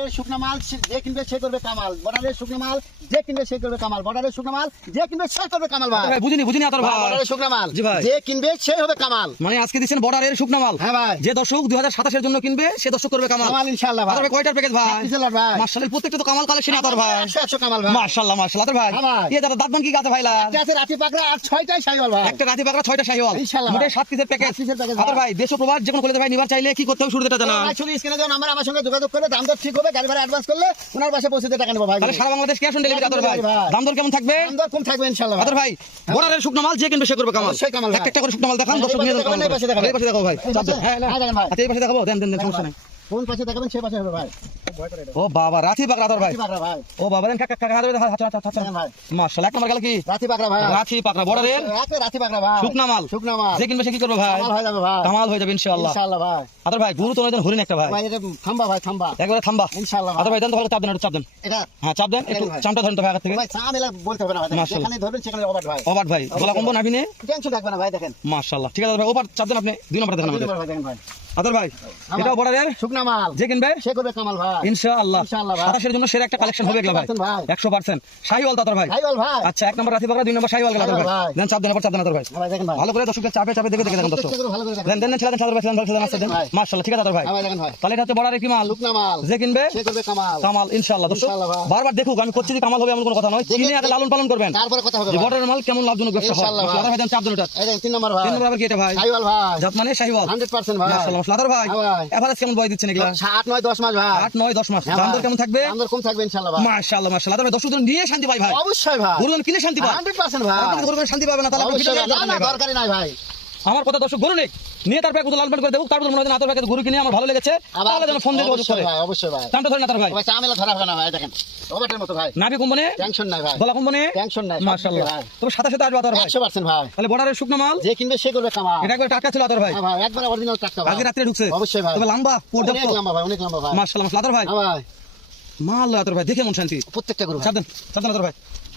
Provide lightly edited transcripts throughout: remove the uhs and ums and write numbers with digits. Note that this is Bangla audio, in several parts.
বর্ডারের শুকনো মাল যে কিনবে সে করবে কামাল। বর্ডারের শুকনো মাল যে কিনবে সে করবে কামাল। বর্ডারের শুকনো মাল যে কিনবে সে করবে কামাল ভাই। বুঝিনি আতর ভাই। বর্ডারের শুকনো মাল জি ভাই। যে কিনবে সে হবে কামাল। মানে আজকে দিচ্ছেন বর্ডারের শুকনো মাল। হ্যাঁ ভাই। যে দর্শক 2027 এর জন্য কিনবে সে দর্শক করবে কামাল। কামাল ইনশাআল্লাহ ভাই। আতর ভাই কয়টার প্যাকেজ ভাই? পিছলার ভাই। মাশাআল্লাহ প্রত্যেকটা তো কামাল কালেকশন আতর ভাই। 100 কামাল ভাই। মাশাআল্লাহ আতর ভাই। হ্যাঁ ভাই। এই দাদা দাঁতমান কি আছে ভাইলা? আছে রাতি পাকড়া আর 6টাই শাইওয়াল ভাই। একটা রাতি পাকড়া 6টা শাহিওয়াল। ইনশাআল্লাহ মোটে ভাই। 7 পিসের প্যাকেজ। 7 পিসের প্যাকেজ আতর ভাই দেশ ও প্রবাস যে কোনো কলেজে ভাই নিবার চাইলে কি করতে হবে শুরুতে এটা জানান। ভাই শুধু স্ক্রিনে দেওয়া নাম্বার আমার সঙ্গে যোগাযোগ করে দাম দর ঠিক হবে, গাড়ি ভাড়া অ্যাডভান্স করলে ওনার বাসায় পৌঁছে দিয়ে টাকা নেব ভাই। তাহলে সারা বাংলাদেশ ক্যাশ অন ডেলিভারি আতর ভাই। দাম দর কেমন থাকবে? দাম দর কম থাকবে ইনশাআল্লাহ ভাই। আতর ভাই বর্ডারের শুকনো মাল যে কিনবে সে করবে কামাল। অবশ্যই কামাল ভাই। একটা করে শুকনো মাল দেখান দর্শক নিয়ে যাবেন। এই পাশে দেখাবেন। এই পাশে দেখাও ভাই। এই পাশে? হ্যাঁ হ্যাঁ, দেখেন ভাই। আচ্ছা এই পাশে দেখাবো দেন সমস্যা নাই। কোন পাশে দেখাবেন সেই পাশে হবে ভাই। ও বাবা রাতি পাকড়া আতর ভাই। রাতি পাকড়া ভাই। ও বাবা দেন কাকা কাকা হাতে আচ্ছা দেখেন ভাই। মাশাআল্লাহ এক নম্বর গেল কি? রাতি পাকড়া ভাই। রাতি পাকড়া বর্ডারের একে রাতি পাকড়া ভাই। শুকনা মাল। শুকনা মাল। যে কিনবে সে কি করবে ভাই? কামাল হয়ে যাবে ভাই। কামাল হয়ে যাবে ইনশাআল্লাহ। ইনশাআল্লাহ ভাই। আতর ভাই গুরু তো নয় হরিণ একটা ভাই। ভাই এটা থামবা ভাই থামবা। একবারে থামবা। ইনশাআল্লাহ আতর ভাই। ভাই দেন তো ভালো চাপ দেন একটু চাপ দেন। এটা হ্যাঁ চাপ দেন একটু ভাই। চামটা ধরেন তো ভাই আগের থেকে। ভাই চা মেলা বলতে হবে না ভাই। মাশাআল্লাহ। যেখানে ধরবেন সেখানে অবাট ভাই। ওভার ভাই গলা কম্বো নাভি নে টেনশন রাখবেন না ভাই দেখেন। মাশাআল্লাহ ঠিক আছে ভাই ওভার চাপ দেন আপনি দুই নম্বর দেখেন আমাদের। ভাই দেখেন ভাই। আতর ভাই এটাও বর্ডারের শুকনা মাল যে কিনবে সে করবে কামাল ভাই। ইনশাআল্লাহ ইনশাআল্লাহ ভাই। 27 এর জন্য সেরা একটা কালেকশন হবে এগুলা ভাই 100% শাহিওয়াল আতর ভাই। শাইওয়াল ভাই। আচ্ছা এক নম্বর রাতি পাকড়া দুই নম্বর শাহিওয়াল গেল আতর ভাই। ভাই। দেন চাপ দেন এবার চাপ দেন আতর ভাই। হ্যাঁ ভাই দেখেন ভাই। ভালো করে দর্শকদের চাপে চাপে দেখে দেখেন দর্শক। প্রত্যেকটা ভালো করে দেখেন। দেন দেন ছেড়ে দেন চাদর ভাই ছেড়ে দেন আস্তে দেন। মাশাআল্লাহ ঠিক আছে আতর ভাই। হ্যাঁ ভাই দেখেন ভাই। তাহলে এটা হচ্ছে বর্ডারের কি মাল? শুকনা মাল যে কিনবে সে করবে কামাল। কামাল ইনশাআল্লাহ দর্শক ইনশাআল্লাহ ভাই। বারবার দেখুক আমি করছি যে কামাল হবে এমন কোনো কথা নয়। কিনে আগে লালন পালন করবেন। তারপরে কথা হবে যে ভাই। বর্ডারের মাল কেমন লাভজনক ব্যবসা হয়। ইনশাআল্লাহ ভাই। আতর ভাই দেন চাপ দেন ওটা। এই দেখেন 3 নম্বর ভাই। তিন নম্বর আবার কি এটা ভাই? শাইওয়াল ভাই। জাত মানে শাহিওয়াল 100% ভাই। মাশাআল্লাহ আতর ভাই হ্যাঁ ভাই। এভারেজ কেমন বয় দিচ্ছেন এগুলা? 8 9 10 মাস ভাই। 8 9 10 মাস হ্যাঁ দাম ভাই। দর কেমন থাকবে? দাম দর কম থাকবে ইনশাআল্লাহ ভাই। মাশাআল্লাহ আতর ভাই দর্শকদের নিয়ে শান্তি পাই ভাই। অবশ্যই ভাই। গরুজন কিনে শান্তি পায় 100% ভাই। আপনি গরুজন শান্তি পাবে না তাহলে আপনি অবশ্যই ভিডিও ভাই। না না দরকারই নাই ভাই। আমার কথা দর্শক গরু নেই নিয়ে তারপরে কত লালপাট করে দেবো তারপর মনে হয় আতর ভাই গরু কিনে আমার ভালো লেগেছে তাহলে যেন ফোন দিয়ে যোগাযোগ করে। অবশ্যই ভাই অবশ্যই ভাই। দামটা ধরেন আতর ভাই। ভাই চা মেলা ধরা হবে না ভাই দেখেন। ওভারটার মতো ভাই। নাভি কোম্পানি টেনশন নাই ভাই। গলা কোম্পানি টেনশন নাই। মাশাআল্লাহ ভাই। তবে সাথে সাথে আসবে আতর ভাই। 100% ভাই। তাহলে বর্ডারের শুকনো মাল যে কিনবে সে করবে কামাল। এটা একবার টাটকা ছিল আতর ভাই। হ্যাঁ ভাই একবারে অরিজিনাল টাটকা ভাই। আজকে রাত্রে ঢুকছে অবশ্যই ভাই। তবে লম্বা পর্যাপ্ত অনেক লম্বা ভাই অনেক লম্বা ভাই। মাশাআল্লাহ আতর ভাই হ্যাঁ ভাই। মাল আতর ভাই দেখে মন শান্তি। প্রত্যেকটা গরু ভাই। চাপ দেন আতর ভাই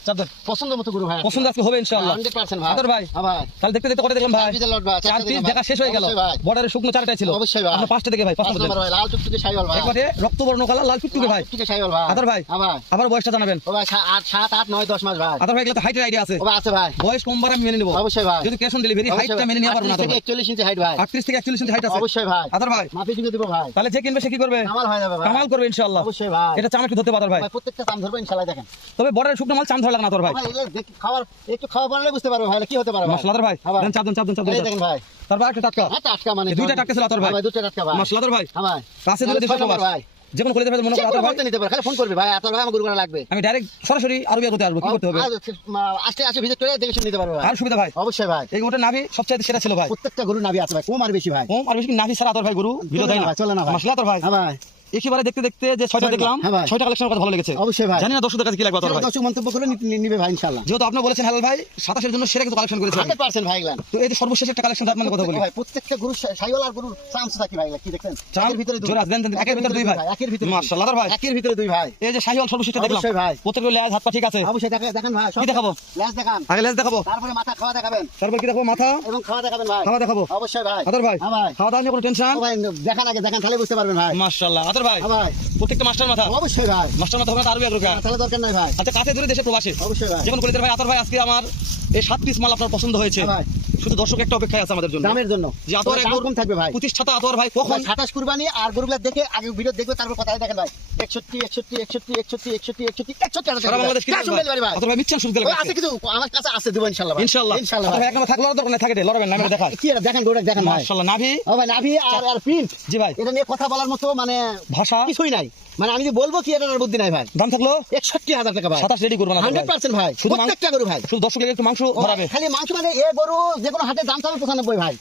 চাপ দেন পছন্দ মতো গরু ভাই। পছন্দ আজকে হবে ইনশাআল্লাহ 100% ভাই। আতর ভাই হ্যাঁ ভাই। তাহলে দেখতে দেখতে কটা দেখলাম ভাই? চার পিসের লট ভাই, 4 চারটা পিস দেখলাম দেখা ভাই। শেষ হয়ে গেল। অবশ্যই ভাই। বর্ডারের শুকনো 4টাই ছিল অবশ্যই ভাই। আমরা 5টা দেখে ভাই 5 পাঁচ নম্বর নম্বর ভাই লাল টুকটুকে শাইওয়াল ভাই। একবারে রক্তবর্ণ কালার লাল টুকটুকে ভাই। টুকটুকে শাইওয়াল ভাই। আতর ভাই হ্যাঁ ভাই। আবার বয়সটা জানাবেন। ও ভাই 7 8 9 10 মাস ভাই। আতর ভাই এগুলো তো হাইটের আইডিয়া আছে ও ভাই আছে ভাই। বয়স কম বাড়া আমি মেনে নেব অবশ্যই ভাই। যদি ক্যাশ অন ডেলিভারি হাইটটা মেনে নিতে পারবো না 38 থেকে 41 ইঞ্চি হাইট ভাই। 38 থেকে 41 ইঞ্চি হাইট আছে অবশ্যই ভাই। আতর ভাই মাপি যুগে দিব ভাই। তাহলে যে কিনবে সে কি করবে? কামাল হয়ে যাবে ভাই। কামাল করবে ইনশাআল্লাহ অবশ্যই ভাই। এটা চাম একটু ধরতে পারো ভাই ভাই প্রত্যেকটা দাম ধরবো ইনশাআল্লাহ দেখেন। তবে বর্ডারের শুকনো মাল চাম ধরা লাগে না আতর ভাই ভাই এগুলো দেখি খাবার একটু খাওয়া পারলে বুঝতে পারবে ভাই কি হতে পারে ভাই। মাশাআল্লাহ আতর ভাই হ্যাঁ ভাই। দেন চাপ দেন এই দেখেন ভাই। তারপর একটা টাটকা হ্যাঁ টাটকা মানে এই দুইটা টাটকা ছিল আতর ভাই। হ্যাঁ ভাই দুটো টাটকা ভাই। মাশাআল্লাহ আতর ভাই হ্যাঁ ভাই। কাছে দিলে ছয় দেশে নম্বর প্রবাস ভাই। যে কোনো কলেজে মনে যে করো কোনো আতর ভাই করতে নিতে পারে খালি ফোন করবে ভাই আতর ভাই আমার গরু লাগবে। আমি ডাইরেক্ট সরাসরি আরবিয়া করতে আসবো কি করতে হবে? আসতে ভিজিট করে দেখে শুনে নিতে পারবে ভাই। আর সুবিধা ভাই অবশ্যই ভাই। এই গরুটা নাভি সবচেয়ে সেরা ছিল ভাই। প্রত্যেকটা গরু নাভি আছে ভাই কম আর বেশি ভাই। কম আর বেশি কি নাভি ছাড়া আতর ভাই গরু ভিডিও দেয় না চলে না ভাই। মাশাআল্লাহ আতর ভাই হ্যাঁ ভাই। একেবারে দেখতে দেখতে যে 6টা দেখলাম হ্যাঁ ভাই। 6টা কালেকশনের কথা ভালো লেগেছে অবশ্যই ভাই। জানি না দর্শকদের কাছে কি লাগবে আতর ভাই। দর্শক মন্তব্য করে নিবে ভাই ইনশাআল্লাহ। যেহেতু আপনি বলেছেন হেলাল ভাই 27 এর জন্য সেরা কিছু কালেকশন করেছেন 100% ভাই এগুলা। তো এই যে সর্বশেষ একটা কালেকশন আপনার কথা বলি ভাই প্রত্যেকটা গরু শাইওয়াল আর গরু চান্স থাকে ভাই কি দেখেন? চাম একের ভিতরে দুই। জোড়া দেন একের ভিতরে দুই ভাই একের ভিতরে দুই। মাশাআল্লাহ আতর ভাই একের ভিতরে দুই ভাই। এই যে শাহিওয়াল সর্বশেষটা দেখলাম অবশ্যই ভাই। প্রত্যেকটা লেজ হাত পা ঠিক আছে অবশ্যই দেখেন ভাই। কি দেখাবো? লেজ দেখান। আগে লেজ দেখাবো তারপরে মাথা খাওয়া দেখাবেন তারপর কি দেখাবো? মাথা এবং খাওয়া দেখাবেন ভাই। খাওয়া দেখাবো অবশ্যই ভাই। আতর ভাই হ্যাঁ ভাই। খাওয়া দাওয়া নিয়ে কোনো টেনশন ও ভাই দেখান আগে দেখান তাহলে বুঝতে পারবেন ভাই। মাশাআল্লাহ আতর ভাই হ্যাঁ ভাই। প্রত্যেকটা মাস্টার মাথা অবশ্যই ভাই। মাস্টার মাথা হবে আরবিয়া গ্রুপ তাহলে দরকার নাই ভাই। আচ্ছা কাছে দূরে দেশে প্রবাসী অবশ্যই ভাই। যেমন কলিদের ভাই আতর ভাই আজকে আমার এই 7 পিস মাল আপনার পছন্দ হয়েছে হ্যাঁ ভাই। শুধু দর্শক একটা অপেক্ষায় আছে আমাদের জন্য দামের জন্য যে আতর দাম কম থাকবে ভাই। প্রতিষ্ঠাতা আতর ভাই কখন 27 কুরবানি আর গরুগুলা দেখে আগে ভিডিও দেখবে তারপর কথা দেখেন ভাই। 61 61 61 61 61 61 সারা বাংলাদেশ ক্যাশ অন ডেলিভারি ভাই। আতর ভাই মিচ্ছান শুরু ওই দিলাম আছে কিছু আমার কাছে আছে দেব ইনশাআল্লাহ ভাই। ইনশাআল্লাহ ইনশাআল্লাহ আতর ভাই। ভাই একবার থাকলো দরকার না থাকে লড়বেন না আমি দেখা কি আর দেখেন গরুটা দেখেন ভাই। মাশাআল্লাহ নাভি ও ভাই নাভি আর প্রিন্ট জি ভাই এটা নিয়ে কথা বলার মতো মানে ভাষা কিছুই নাই। মানে আমি যে বলবো কি এটার বুদ্ধি নাই ভাই। দাম থাকলো 61,000 টাকা ভাই। 27 রেডি করবেন আতর ভাই 100% ভাই। শুধু প্রত্যেকটা গরু ভাই। শুধু দর্শকের একটু মাংস ও ধরাবে খালি মাংস মানে এ গরু যে কোনো হাটে দাম চাবে 95 ভাই।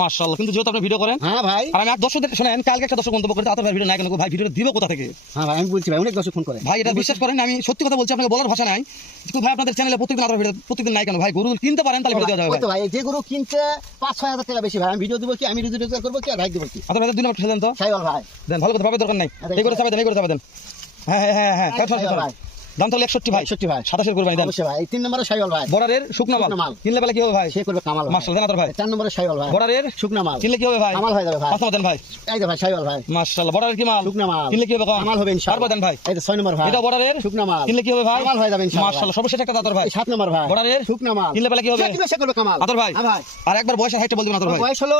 মাশাআল্লাহ কিন্তু যেহেতু আপনি ভিডিও করেন হ্যাঁ ভাই। আর আমি আর দর্শকদের শুনেন কালকে একটা দর্শক মন্তব্য করেছে আতর ভাই ভিডিও নাই কেন ভাই ভিডিও দিব কোথা থেকে হ্যাঁ ভাই আমি বলছি ভাই অনেক দর্শক ফোন করে। ভাই এটা বিশ্বাস করেন আমি সত্যি কথা বলছি আপনাকে বলার ভাষা নাই কিন্তু ভাই আপনাদের চ্যানেলে প্রত্যেকদিন আতর ভিডিও প্রত্যেকদিন নাই কেন ভাই গরু কিনতে পারেন তাহলে ভিডিও দেওয়া যাবে ওই তো ভাই যে গরু কিনতে 5-6 হাজার টাকা বেশি ভাই আমি ভিডিও দিব কি আমি রুজি রোজগার করবো কি আর ভাই দিব কি? আতর ভাই 2 নম্বর ঠেলেন তো শাইওয়াল ভাই। দেন ভালো কথা ভাবে দরকার নাই এই করে চাপে দেন এই করে চাপে দেন হ্যাঁ হ্যাঁ হ্যাঁ হ্যাঁ শাইওয়াল ভাই। দাম তাহলে 61 ভাই 61 ভাই 27 কোরবানি দেন অবশ্যই ভাই এই 3 নম্বরে শাইওয়াল ভাই বর্ডারের শুকনা শুকনা মাল মাল। কিনলে বেলা কি হবে ভাই সে করবে কামাল ভাই মাশাআল্লাহ দেন আতর ভাই 4 নম্বরে শাইওয়াল ভাই বর্ডারের শুকনা মাল কিনলে কি হবে ভাই কামাল হয়ে যাবে ভাই 5 নম্বর দেন ভাই এই যে ভাই শাইওয়াল ভাই মাশাআল্লাহ বর্ডারের কি মাল শুকনা মাল কিনলে কি হবে কামাল হবে ইনশাআল্লাহ তারপর দেন ভাই এই যে 6 নম্বর ভাই এটা বর্ডারের শুকনা মাল কিনলে কি হবে ভাই কামাল হয়ে যাবে ইনশাআল্লাহ মাশাআল্লাহ সর্বশেষ একটা আতর ভাই এই 7 নম্বর ভাই বর্ডারের শুকনা মাল কিনলে বেলা কি হবে যে কিনবে সে করবে কামাল আতর ভাই হ্যাঁ ভাই আর একবার বয়সের হাইটটা বলবেন আতর ভাই বয়স হলো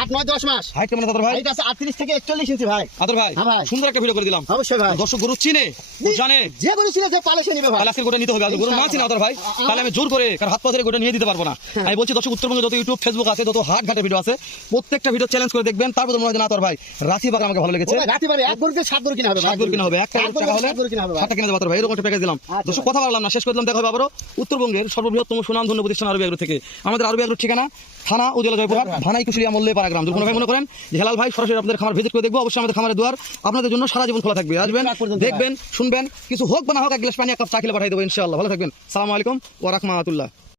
8 9 10 মাস হাইট কেমন আতর ভাই এটা আছে 38 থেকে 41 ইঞ্চি ভাই আতর ভাই হ্যাঁ ভাই। সুন্দর একটা ভিডিও করে দিলাম অবশ্যই ভাই দর্শক গরু চিনে ও জানে যে বলেছিল যে পালিশে নিবে ভাই তাহলে আজকে গোটা নিতে হবে আর গরু না চিনে আতর ভাই তাহলে আমি জোর করে কারণ হাত পা ধরে গোটা নিয়ে দিতে পারবো না আমি বলছি দর্শক উত্তরবঙ্গে যত ইউটিউব ফেসবুক আছে যত হাট ঘাটের ভিডিও আছে প্রত্যেকটা ভিডিও চ্যালেঞ্জ করে দেখবেন তারপর মনে হয় যে না আতর ভাই রাশি বাগান আমাকে ভালো লেগেছে ও ভাই রাতে পারে এক গরুকে 7 গরু কিনা হবে ভাই 7 গরু কিনা হবে একটা সাত গরু, টাকা হলে সাত গরু কিনা হবে ভাই। 7টা কিনে দেবো আতর ভাই এরকম একটা প্যাকেজ দিলাম আচ্ছা দর্শক কথা বললাম না শেষ করে দিলাম দেখা হবে আবারও উত্তরবঙ্গের সর্ববৃহত্তম সুনামধন্য প্রতিষ্ঠান আরবি এগ্রো থেকে আমাদের আরবি এগ্রোর ঠিকানা থানা উজিলা জয়পুরহাট ভানাই কুশুলিয়া মল্লেপাড়া গ্রাম যদি কোনো ভাই মনে করেন যে হেলাল ভাই সরাসরি আপনাদের খামার ভিজিট করে দেখবো অবশ্যই আমাদের খামারের দুয়ার আপনাদের জন্য সারা জীবন খোলা থাকবে আসবেন রাত পর্যন্ত দেখবেন শুনবেন কিছু হোক বা না হোক এক গ্লাস পানি এক কাপ চা খেলে পাঠিয়ে দেবো ইনশাআল্লাহ ভালো থাকবেন সালামু আলাইকুম ওয়া রাহমাতুল্লাহ